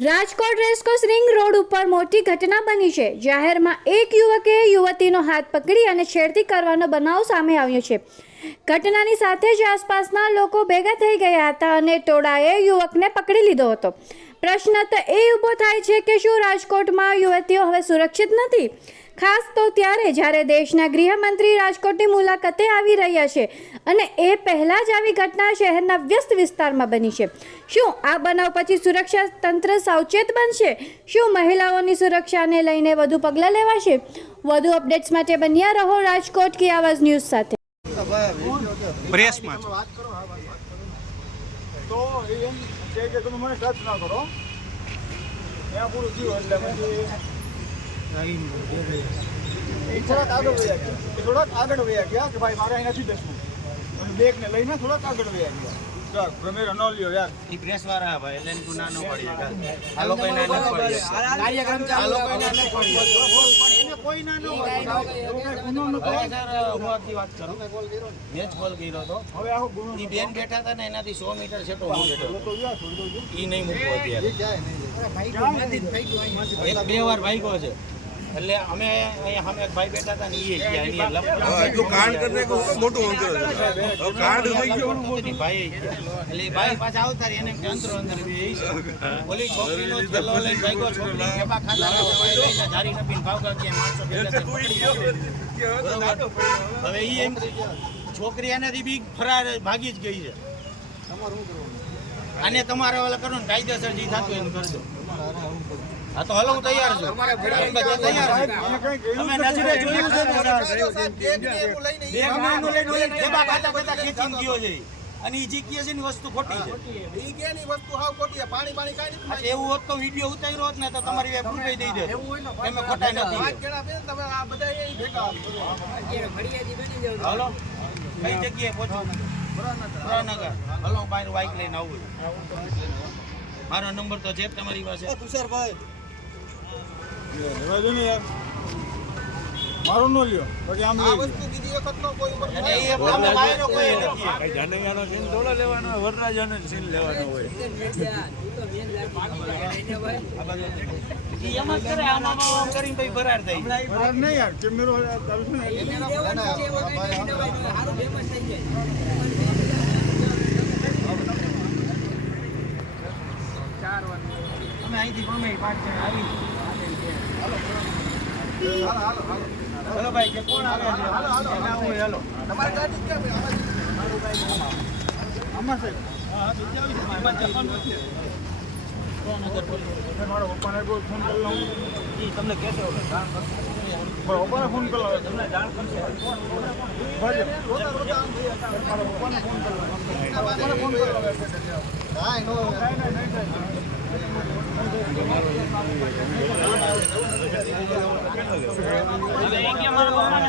Rajkot racecourse ring road ઉપર મોટી ઘટના બની છે. જાહેરમાં એક યુવકે યુવતીનો હાથ પકડી અને છેડતી કરવાનો બનાવ સામે આવ્યો છે. ઘટનાની સાથે જ આસપાસના લોકો ભેગા થઈ ગયા હતા અને ટોળાએ યુવકને પકડી લીધો હતો. પ્રશ્ન તો એ ઊભો થાય છે કે શું રાજકોટમાં યુવતીઓ હવે સુરક્ષિત નથી? ખાસ તો ત્યારે જ્યારે દેશના ગૃહમંત્રી રાજકોટની મુલાકાતે આવી રહ્યા છે અને એ પહેલાં જ આવી ઘટના શહેરના વ્યસ્ત વિસ્તારમાં બની છે. શું આ બનાવ પછી સુરક્ષા તંત્ર સાવચેત બનશે? શું મહિલાઓની સુરક્ષાને લઈને વધુ પગલાં લેવાશે? વધુ અપડેટ્સ માટે બન્યા રહો રાજકોટ કી આવાજ ન્યૂઝ સાથે. તો એમ કે તમે મને ટચ ના કરો. ત્યાં પૂરું થયું એટલે થોડાક આગળ વયા ગયા. થોડાક આગળ વયા ગયા કે ભાઈ મારે અહીં નથી બેસવું અને બેગને લઈને થોડાક આગળ વયા ગયા. ગમે ન લ્યો યાર. ઈ પ્રેસ વાળા ભાઈ એટલે એને ગુના ન પડી આ લોકો ના ન પડી શકે. આ ના ન પડી એને કોઈ ના ન હોય. એવું કાંઈ ગુનો નતો. હવે સર હું આખી વાત કરું. મેં જ કોલ કર્યો હતો. હવે ગુનો ઈ બેન બેઠા હતા ને એનાથી સો મીટર છેટો હું બેઠો તો ઈ નહીં મૂકવો અત્યારે. એક બે વાર ભાગ્યો છે. એટલે અમે અહીંયા અમે એક ભાઈ બેઠા હતા ને એ ગયા એની એટલું કાંડ કરીને મોટું અંતર હવે કાર્ડ થઈ ગયો. નથી, ભાઈ એટલે ભાઈ પાછા આવતા રહ્યા એને કે અંદર બે ઓલી છોકરીનો થેલો લઈને ભાગ્યો, છોકરી ખેપા ખાતા ધારી ન પીને ભાવગા ગયા, માણસો. બરોબર. હવે ઈ એમ છોકરી એનાથી બી ફરાર ભાગી જ ગઈ છે. અને તમારે ઓલા કરો ને કાયદેસર જે થતું એનું કરજો. હા તો હલો હું તૈયાર છું. બધા તૈયાર છું કંઈ અમે નજરે જોયું છે ને. બેગને એનું લઈને ખેપા ખાતા ખાતા ખેંચીને ગયો છે. અને ઈ જે કહે છે ને એ વસ્તુ ખોટી છે. હા, તો એવું હોત તો વીડિયો ઉતાર્યો હોત ને તો તમારી વેબ પ્રૂફ દઈ દે એમે ખોટા નથી. હલો. કઈ જગ્યાએ પહોંચું? વરાનગર હલો બાઇક લઈને આવું મારો નંબર તો છે તમારી પાસે. તુષારભાઈ ને મારો ન લ્યો પછી આમ લઈ લ્યો. અને એ તમે બહારનો કોઈ નથી ઈ એમ જ કરે આમાં આમ આમ કરીને પછી ફરાર થઈ નહીં યાર કેમેરો ચાલુ અમે અહીંથી ગમે પાંચ જણ આવી ચલો ભાઈ કે કોણ આવે છે હોય હાલો આમાં સાહેબ મારા પપ્પાને કોઈ ફોન કરી લઉં એ તમને કહેશે ઓલો. પપ્પાને ફોન કરી. તમને જાણ કરશે પપ્પાને ફોન કરી. પપ્પાને ફોન કરી લઉં હવે એ કે મારા પપ્પાને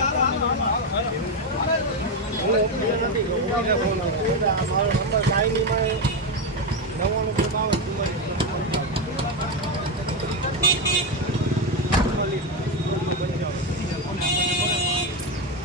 હું નથી. અમારો નંબર કાંઈ